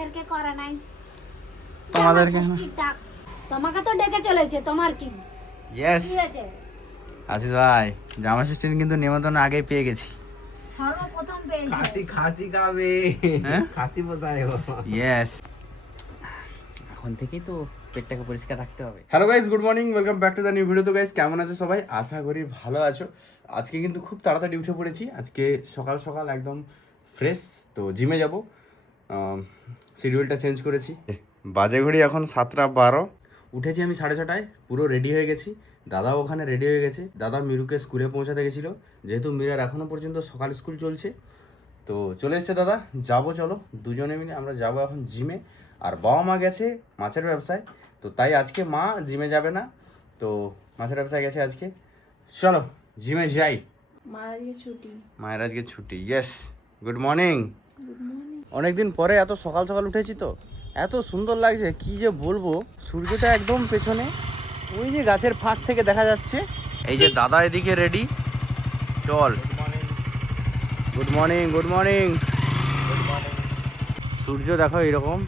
আমাদেরকে করে নাই। তোমাদেরকে তোমাকে তো ডেকে চলেছে, তোমার কি? ইয়েস কি আছে? আশিস ভাই, জামা ষষ্ঠীর কিন্তু নিমন্ত্রণ আগেই পেয়ে গেছি। সর্বপ্রথম পেয়েছে। খাসি খাবে, হ্যাঁ খাসি বসায় ইয়েস, এখন থেকেই তো পেটটাকে পরিষ্কার রাখতে হবে। Hello guys, good morning, welcome back to the new video. তো গাইস কেমন আছো সবাই? আশা করি ভালো আছো। আজকে কিন্তু খুব তাড়াতাড়ি উঠে পড়েছি। আজকে সকাল সকাল একদম ফ্রেশ। তো জিমে যাব, শিডিউলটা চেঞ্জ করেছি। বাজে ঘড়ি এখন 7:12। উঠেছি আমি 6:30টায়, পুরো রেডি হয়ে গেছি। দাদাও ওখানে রেডি হয়ে গেছে। দাদা মিরুকে স্কুলে পৌঁছাতে গেছিলো, যেহেতু মিরার এখনও পর্যন্ত সকাল স্কুল চলছে। তো চলে এসছে দাদা, যাবো, চলো দুজনে মিলে আমরা যাবো এখন জিমে। আর বাবা মা গেছে মাছের ব্যবসায়, তো তাই আজকে মা জিমে যাবে না, তো মাছের ব্যবসায় গেছে আজকে। চলো জিমে যাই। মায়ের আজকে ছুটি। Yes, good morning. অনেকদিন পরে এত সকাল সকাল উঠেছি, তো এত সুন্দর লাগছে কি যে বলবো। সূর্যটা একদম পেছনে, ওই যে গাছের ফাঁক থেকে দেখা যাচ্ছে। এই যে দাদা এদিকে রেডি, চল। Good morning, good morning. সূর্য দেখো এরকম,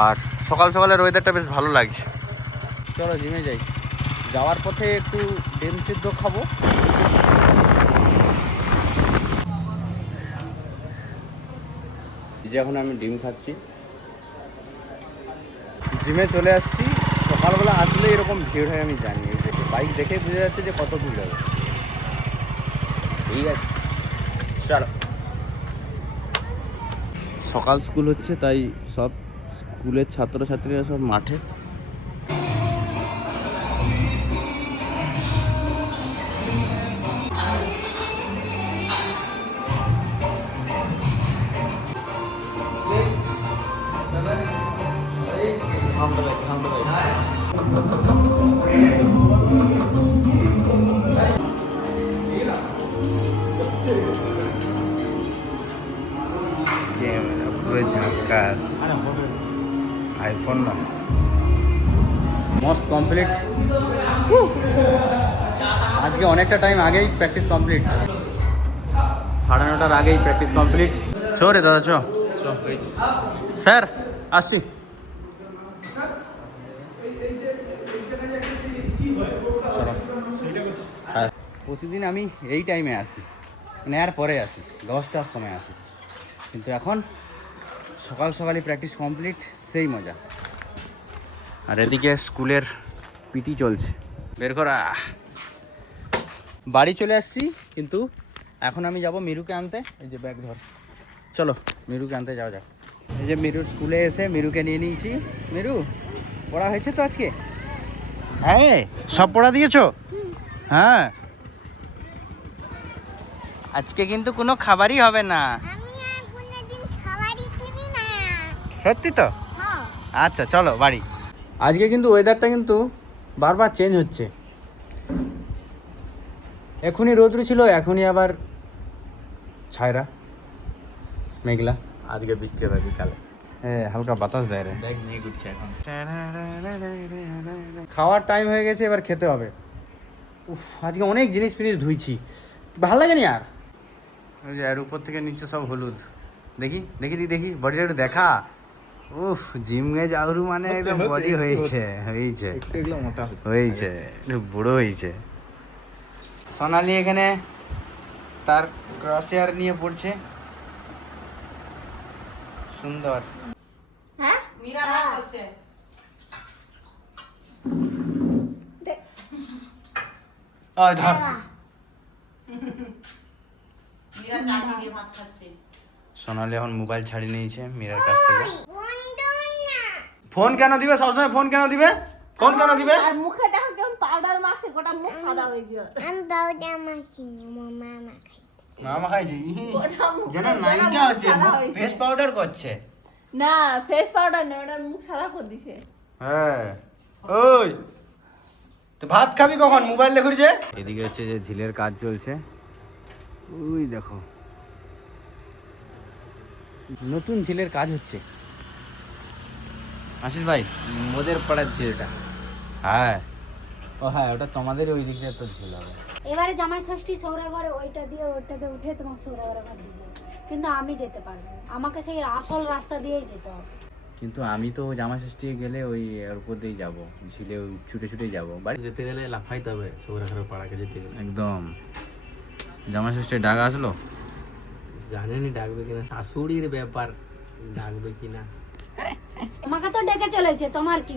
আর সকাল সকালের ওয়েদারটা বেশ ভালো লাগছে। চলো জিমে যাই। যাওয়ার পথে একটু ডিম সিদ্ধ খাবো। যে এখন আমি ডিম খাচ্ছি। জিমে চলে আসছি। সকালবেলা আসলে এরকম ভিড় হয় আমি জানি, এই দেখে বাইক দেখে বোঝা যাচ্ছে যে কত ভিড় হবে। ঠিক আছে, চলো। সকাল স্কুল হচ্ছে, তাই সব স্কুলের ছাত্রছাত্রীরা সব মাঠে। ক্যামেরা পুরো ঝাক্কাস, আইফোন না মস্ত কমপ্লিট। আজকে অনেকটা টাইম আগেই প্র্যাকটিস কমপ্লিট, 9:30টার আগেই প্র্যাকটিস কমপ্লিট। চো রে দাদা, চো। স্যার আসছি। হ্যাঁ, প্রতিদিন আমি এই টাইমে আসি, মানে এর পরে আসি, 10টার সময় আসি, কিন্তু এখন সকাল সকালই প্র্যাকটিস কমপ্লিট, সেই মজা। আর এদিকে স্কুলের পিটি চলছে, বের করা। বাড়ি চলে আসছি, কিন্তু এখন আমি যাব মিরুকে আনতে। এই যে ব্যাগ ধর, চলো মিরুকে আনতে যাওয়া যাক। এই যে মিরুর স্কুলে এসে মিরুকে নিয়ে নিয়েছি। মিরু, পড়া হয়েছে তো আজকে? হ্যাঁ, সব পড়া দিয়েছো? হ্যাঁ, আজকে কিন্তু কোনো খাবারই হবে না। সত্যি তো? আচ্ছা চলো বাড়ি। আজকে কিন্তু ওয়েদারটা কিন্তু বারবার চেঞ্জ হচ্ছে। এখনই রোদ্র ছিল, এখনই আবার ছায়রা মেঘলা। আজকে বৃষ্টি হবে বিকালে। হ্যাঁ, হালকা বাতাস দেয় রে। ব্যাগ নিয়ে ঘুরছি এখন। খাওয়ার টাইম হয়ে গেছে, এবার খেতে হবে। উফ, আজকে অনেক জিনিস ফিনিস ধুইছি, ভালো লাগে না আর। ওই যে এর উপর থেকে নিচে সব হলুদ। দেখি দেখি দেখি বডিটা একটু দেখা। উফ, জিমে যাওয়ারু মানে একদম বডি হয়েছে হয়েছে একটু এগুলো মোটা হচ্ছে। হয়েছে, একটু বুড়ো হয়েছে। সোনালি এখানে তার ক্রসেয়ার নিয়ে পড়ছে, সুন্দর। হ্যাঁ, মীরা রাগ করছে। ওই ধর। মীরা চাটনি দিয়ে ভাত খাচ্ছে। সোনালি এখন মোবাইল ছাড়িয়ে নিয়েছে মীরার কাছ থেকে। ফোন কেন দিবে সবসময়? ফোন কেন দিবে? ফোন কেন দিবে? আর মুখে দেখো কেমন পাউডার মাখছে, গোটা মুখ সাদা হয়ে যায়। আমি পাউডার মাখিনি, মামা মাখাই। মামা খাইছে গোটা মুখ যেন নাইটা হচ্ছে, ফেস পাউডার করছে। না, ফেস পাউডার না, ওটার মুখ সাদা করে দিছে। হ্যাঁ, ওই তো ভাত খাবি কখন? মোবাইল দেখুন যে। এদিকে হচ্ছে যে ঝিলের কাজ চলছে, ওই দেখো নতুন ঝিলের কাজ হচ্ছে। আশিস ভাই, মোদের পাড়ার ঝিলটা। হ্যাঁ, ও হ্যাঁ, ওটা তোমাদের ওই দিকে একটা ঝিল হবে। এবারে জামাই ষষ্ঠী সৌরা ঘরে ওইটাতে উঠে তোমার সৌরা ঘরে ঘর দিবে, কিন্তু আমি যেতে পারবো না, আমাকে সেই আসল রাস্তা দিয়েই যেতে হবে। কিন্তু আমি তো জামা ষষ্ঠী গেলে ওই এর উপর দিয়েই যাবো, ঝিলে ওই ছুটে ছুটে যাবো বাড়ি। যেতে গেলে লাফাইতে হবে সৌরাখার পাড়াকে যেতে গেলে। একদম জামা ষষ্ঠী ডাক আসলো, জানেনি ডাকবে কিনা, শাশুড়ির ব্যাপার, ডাকবে কিনা। আমাকে তো ডেকে চলেছে, তোমার কি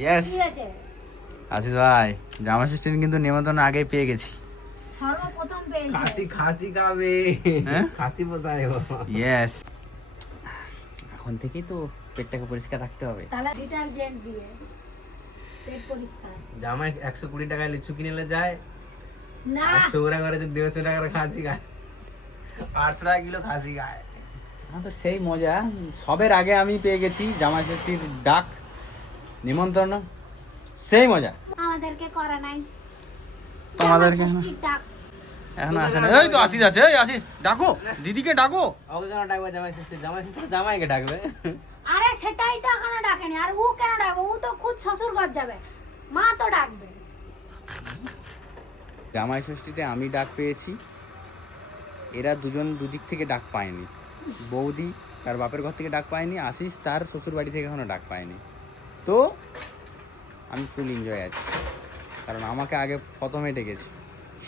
ইয়েস কি আছে? আশিস ভাই জামা ষষ্ঠীর কিন্তু নিমন্ত্রণ আগেই পেয়ে গেছি। সর্বপ্রথম পেয়েছে। খাসি খাসি খাবে, হ্যাঁ? খাসি পোষায় ইয়েস, এখন থেকেই তো পেটটাকে পরিষ্কার রাখতে হবে। তাহলে ডিটারজেন্ট দিয়ে পেট পরিষ্কার। জামাই 120 টাকায় লিচু কিনে নিলে যায়, না আর সৌরা ঘরে যে 150 টাকার খাসি খায়, 800 টাকা কিলো খাসি খায়। আমার তো সেই মজা, সবের আগে আমি পেয়ে গেছি জামা ষষ্ঠীর ডাক, নিমন্ত্রণ, সেই মজা। আমাদেরকে করা নাই তোমাদেরকে ষষ্ঠীর ডাক। এখন আসে না। এই তো আশিস আছে, এই আশিস ডাকো, দিদিকে ডাকো। ওকে কেন ডাকবে জামাই ষষ্ঠী? জামাই ষষ্ঠী জামাইকে ডাকবে। আরে সেটাই তো এখনো ডাকেনি, আর ও কেন ডাকবে? ও তো খুদ শ্বশুর ঘর যাবে, মা তো ডাকবে। জামাই ষষ্ঠীতে আমি ডাক পেয়েছি, এরা দুজন দুদিক থেকে ডাক পায়নি। বৌদি তার বাপের ঘর থেকে ডাক পায়নি, আশিস তার শ্বশুর বাড়ি থেকে এখনো ডাক পায়নি। তো আমি ফুল এনজয় আছি, কারণ আমাকে আগে প্রথমে ডেকেছি,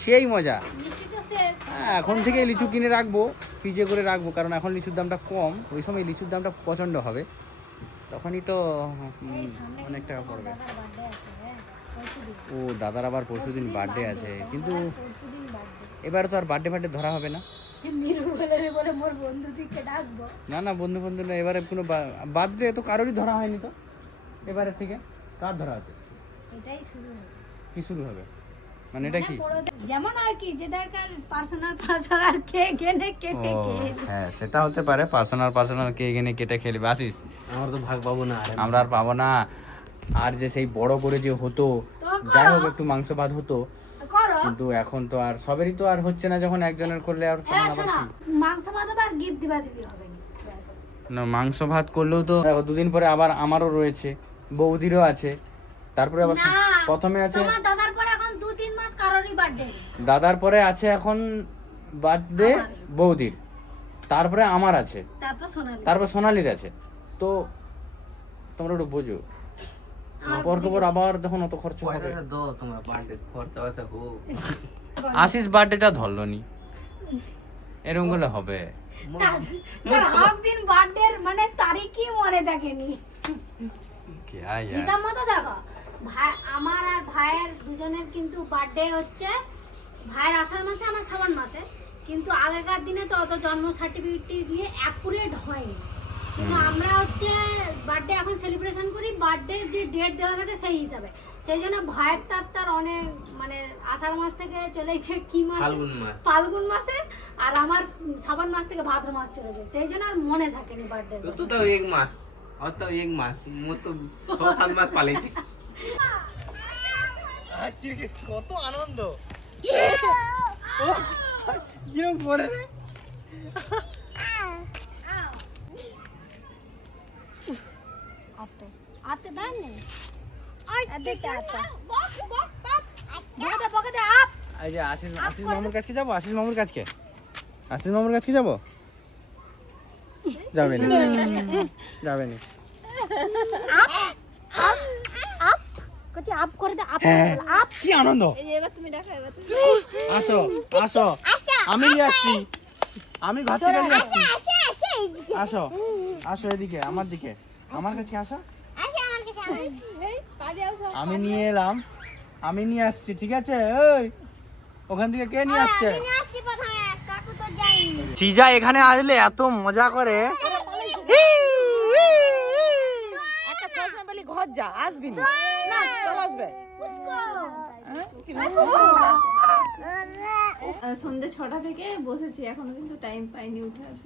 সেই মজা। মিষ্টি তো শেষ। হ্যাঁ, এখন থেকে লিচু কিনে রাখবো, ফ্রিজে করে রাখবো, কারণ এখন লিচুর দামটা কম, ওই সময় লিচুর দামটা প্রচণ্ড হবে, তখনই তো এই সামনে অনেক টাকা কিন্তু পড়বে। দাদার বার্থডে আছে, হ্যাঁ পরশুদিন। ও দাদার আবার পরশুদিন বার্থডে আছে, কিন্তু পরশুদিন বার্থডে। এবারে তো আর বার্থডে ধরা হবে না। মিরু বলে মোর বন্ধু দিকে ডাকবো। না না, বন্ধু বন্ধু না, এবারে কোনো বার্থডে তো কারোরই ধরা হয়নি, তো এবারের থেকে কার ধরা আছে? এটাই শুরু হবে। কি শুরু হবে মানে এটা কি? যেমন আর কি যেটার পার্সোনাল কে কেনে কেটে ও, খেয়ে। হ্যাঁ সেটা হতে পারে, পার্সোনাল কে এখানে কেটে খেলবে। আসিস আমার তো ভাগ পাবো না। আমরা আর পাবো না। আর যে সেই বড় করে যে হতো, তো যাই করো, হোক একটু মাংস ভাত হতো, করো। কিন্তু এখন তো আর সবেরই তো আর হচ্ছে না, যখন একজনের করলে আর তখন আবার শোনো, কি? মাংস ভাত আবার গিফট দিবা দিবি হবে না, ব্যাস। না মাংস ভাত করলেও তো দেখো, দুদিন পরে আবার আমারও রয়েছে, বৌদিরও আছে, তারপরে আবার না, প্রথমে আছে তোমার দাদার পর এখন 2-3 মাস কারোরই বার্থডে। দাদার, পরে আছে এখন বার্থডে বৌদির, তারপরে আমার আছে, তারপর সোনালি। তারপর সোনালির আছে। তো তোমরা একটু বোঝো, পর খবর আবার যখন অত খরচ হবে। পয়সা দাও তোমরা, বার্থডে খরচা খরচা হোক। আশিস বার্থডেটা ধরলো নি, এরকম করলে হবে? তার হাফ দিন বার্থডে মানে তারিখই মনে থাকেনি। হিসাব মতো দেখো, ভাই আমার আর ভাইয়ের দুজনের কিন্তু বার্থডে হচ্ছে, ভাইয়ের আষাঢ় মাসে আমার শ্রাবণ মাসে, কিন্তু আগেকার দিনে তো অত জন্ম সার্টিফিকেট দিয়ে অ্যাকুরেট হয়নি, কিন্তু আমরা হচ্ছে বার্থডে এখন সেলিব্রেশন করি বার্থডে যে ডেট দেওয়া থাকে সেই হিসাবে। সেই জন্য ভাইয়ের তার অনেক মানে আষাঢ় মাস থেকে চলেছে কি মাস, ফাল্গুন মাস। ফাল্গুন মাসে, আর আমার শ্রাবণ মাস থেকে ভাদ্র মাস চলে যায়, সেই জন্য আর মনে থাকেনি বার্থডে। তো তাও 1 মাস, আর তাও 1 মাস, মো তো 6-7 মাস পালিয়েছি। কত আনন্দ, কিরকম করে রে। আতে দেন নে আতে আতে বকে আপ। এই যে আশিস মামুর কাছে যাবো, আশিস মামুর কাছে, আশিস মামুর কাছে যাবো, যাবে না, যাবে না। আপ কত আপ করে দে, আপ আপ। কি আনন্দ, এই যে এবার তুমি ডাকো, এবার তুমি আসো আসো, আমি নিয়ে আসছি, আমি ঘর থেকে নিয়ে আসছি, আসো আসো এদিকে আমার দিকে, আমার কাছে আসো, এই পালিয়ে আসো। আমি নিয়ে এলাম, আমি নিয়ে আসছি, ঠিক আছে? ওই ওখান থেকে কে নিয়ে আসছে? চিজা এখানে আসলে এত মজা করে, একটা সবসময় বলি ঘর যা, আসবি না, না চল আসবে। সন্ধ্যে 6টা থেকে বসেছি, এখনো কিন্তু টাইম পাইনি উঠার,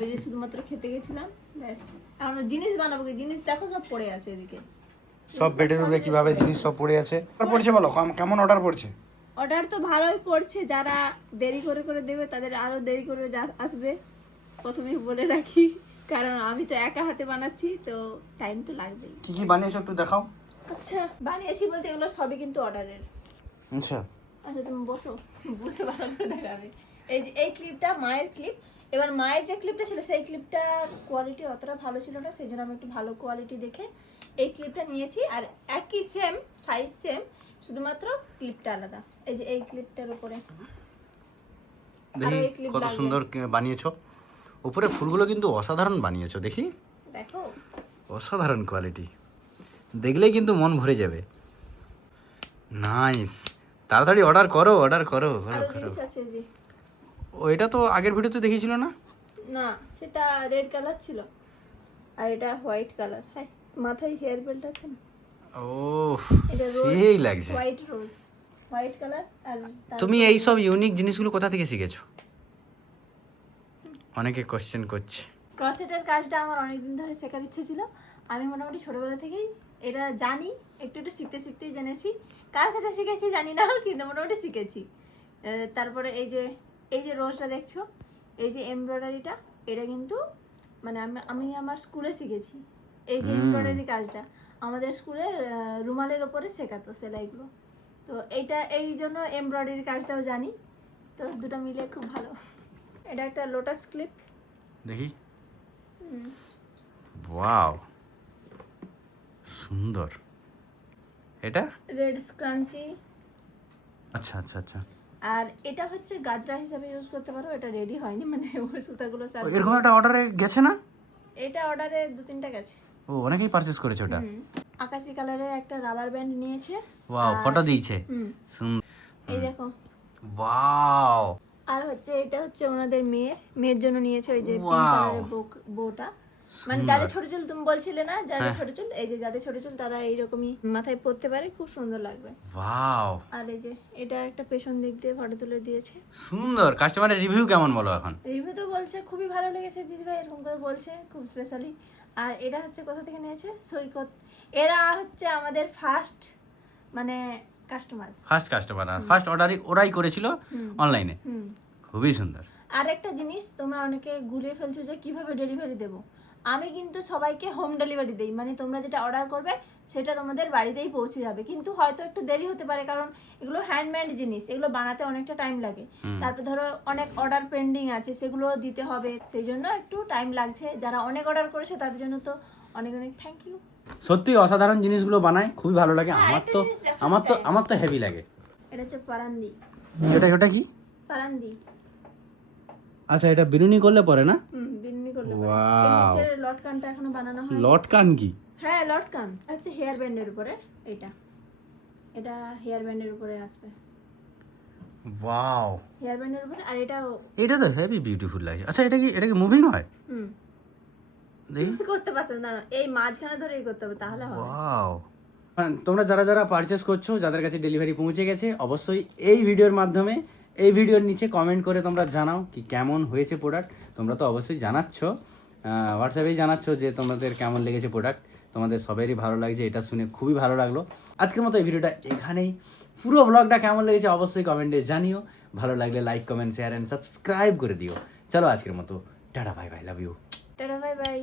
ওই যে শুধুমাত্র খেতে গেছিলাম, ব্যাস। এখন জিনিস বানাবো, কি জিনিস দেখো সব পড়ে আছে এদিকে। সব বেডের উপরে কিভাবে জিনিস সব পড়ে আছে। অর্ডার পড়ছে বলো, কেমন অর্ডার পড়ছে? অর্ডার তো ভালোই পড়ছে, যারা দেরি করে করে দেবে তাদের আরো দেরি করে আসবে, প্রথমেই বলে রাখি, কারণ আমি তো একা হাতে বানাচ্ছি, তো টাইম তো লাগবেই। কি কি বানিয়েছো একটু দেখাও। আচ্ছা, বানিয়েছি বলতে এগুলো সবই কিন্তু অর্ডারের। আচ্ছা, আচ্ছা তুমি বসো, বসে ভালো করে দেখাবে। এই যে এই ক্লিপটা মায়ের ক্লিপ। এবার মায়ের যে ক্লিপটা ছিল সেই ক্লিপটার কোয়ালিটি অতটা ভালো ছিল না, সেই জন্য আমি একটু ভালো কোয়ালিটি দেখে এই ক্লিপটা নিয়েছি। আর একই সেম সাইজ সেম, শুধুমাত্র ক্লিপটা আলাদা। এই যে এই ক্লিপটার উপরে দেখি এই clip কত লাগবে। সুন্দর বানিয়েছো। উপরে ফুলগুলো কিন্তু অসাধারণ বানিয়েছো, দেখি দেখো অসাধারণ কোয়ালিটি, দেখলেই কিন্তু মন ভরে যাবে। নাইস, তাড়াতাড়ি অর্ডার করো, অর্ডার করো, করো আরো করো। জিনিস আছে। এই যে ও এটা তো আগের ভিডিওতে দেখিয়েছিল না? না, সেটা রেড কালার ছিল আর এটা হোয়াইট কালার। হ্যাঁ, মাথায় হেয়ার বেল্ট আছে না, ও এটা রোজ, সেই লাগছে। White rose, white colour. আর তুমি এই সব ইউনিক জিনিসগুলো কোথা থেকে শিখেছো? অনেকে কোশ্চেন করছে। ক্রসেটের কাজটা আমার অনেকদিন ধরে শেখার ইচ্ছে ছিল। আমি মোটামুটি ছোটোবেলা থেকেই এটা জানি, একটু একটু শিখতে শিখতেই জেনেছি। কার কাছে শিখেছি জানি না, কিন্তু মোটামুটি শিখেছি। তারপরে এই যে রোজটা দেখছো, এই যে এমব্রয়ডারিটা, এটা কিন্তু মানে আমি আমার স্কুলে শিখেছি। এই যে এমব্রয়ডারি কাজটা আমাদের স্কুলে রুমালের ওপরে শেখাতো সেলাইগুলো। তো এই জন্য এমব্রয়ডারি কাজটাও জানি। তো দুটো মিলে খুব ভালো। এটা একটা লোটাস ক্লিপ। দেখি, ওয়াও সুন্দর। এটা রেড স্ক্রাঞ্চি। আচ্ছা আচ্ছা আচ্ছা, আর এটা হচ্ছে গাজরা হিসাবে ইউজ করতে পারো। এটা রেডি হয়নি, মানে ওই সুতাগুলো ও, এরকম একটা অর্ডারে গেছে না? এটা অর্ডারে 2-3টা গেছে। ও অনেকেই পারচেজ করেছে ওটা। আকাশি কালারের একটা রাবার ব্যান্ড নিয়েছে। ওয়াও, ফটো দিয়েছে। সুন্দর, এই দেখো। ওয়াও। আর হচ্ছে এটা হচ্ছে ওনাদের মেয়ের জন্য নিয়েছে, ওই যে পিঙ্ক Wow. কালারের বউটা। মানে যাদের ছোট চুল, তুমি বলছিলে না যাদের ছোট চুল, এই যে যাদের ছোট চুল তারা এইরকমই মাথায় পরতে পারে, খুব সুন্দর লাগবে। ওয়াও, আর এই যে এটা একটা পেছন দিক দিয়ে ফটো তুলে দিয়েছে। সুন্দর। কাস্টমারের রিভিউ কেমন বলো এখন? রিভিউ তো বলছে খুবই ভালো লেগেছে দিদিভাই, এরকম করে বলছে খুব স্পেশালি। আর এটা হচ্ছে কোথা থেকে নিয়েছে? সৈকত। এরা হচ্ছে আমাদের ফার্স্ট মানে কাস্টমার। ফার্স্ট কাস্টমার, আর ফার্স্ট অর্ডারই ওরাই করেছিল অনলাইনে। খুবই সুন্দর। আর একটা জিনিস তোমরা অনেকে গুলিয়ে ফেলছো যে কিভাবে ডেলিভারি দেবো। আমি কিন্তু সবাইকে হোম ডেলিভারি দেই, মানে তোমরা যেটা অর্ডার করবে সেটা তোমাদের বাড়িতেই পৌঁছে যাবে। কিন্তু হয়তো একটু দেরি হতে পারে, কারণ এগুলো হ্যান্ডমেড জিনিস, এগুলো বানাতে অনেকটা টাইম লাগে। তারপর ধরো অনেক অর্ডার পেন্ডিং আছে, সেগুলো দিতে হবে, সেই জন্য একটু টাইম লাগছে। যারা অনেক অর্ডার করেছে তাদের জন্য তো অনেক অনেক থ্যাংক ইউ। সত্যি অসাধারণ জিনিসগুলো বানায়, খুবই ভালো লাগে। আমার তো হেভি লাগে। এটা হচ্ছে পারান্দি। ওটা কি? পারান্দি। আচ্ছা, এটা বিনুনি করলে পরে না? বিন্নি করলে Wow. এর নিচের লটকানটা এখনো বানানো হয়। লটকান কি? হ্যাঁ, লটকান হচ্ছে হেয়ার ব্যান্ডের উপরে। এটা হেয়ার ব্যান্ডের উপরে আসবে, ওয়াও, হেয়ার ব্যান্ডের উপরে। আর এটা তো হেভি বিউটিফুল লাগে। আচ্ছা, এটা কি মুভিং হয়? দেখি। তুমি করতে পারছো না, এই মাঝখানে ধরেই করতে হবে, তাহলে হবে। ওয়াও, তোমরা যারা পারচেস করছো, যাদের কাছে ডেলিভারি পৌঁছে গেছে, অবশ্যই এই ভিডিওর মাধ্যমে, এই ভিডিওর নিচে কমেন্ট করে তোমরা জানাও কি কেমন হয়েছে প্রোডাক্ট। তোমরা তো অবশ্যই জানাচ্ছ, হোয়াটসঅ্যাপেই জানাচ্ছ যে তোমাদের কেমন লেগেছে প্রোডাক্ট। তোমাদের সবারই ভালো লাগছে, এটা শুনে খুবই ভালো লাগলো। আজকের মতো এই ভিডিওটা এখানেই। পুরো ব্লগটা কেমন লেগেছে অবশ্যই কমেন্টে জানিও। ভালো লাগলে like, comment, share and subscribe করে দিও। চলো আজকের মতো tata, bye bye, love you. Tata, bye by.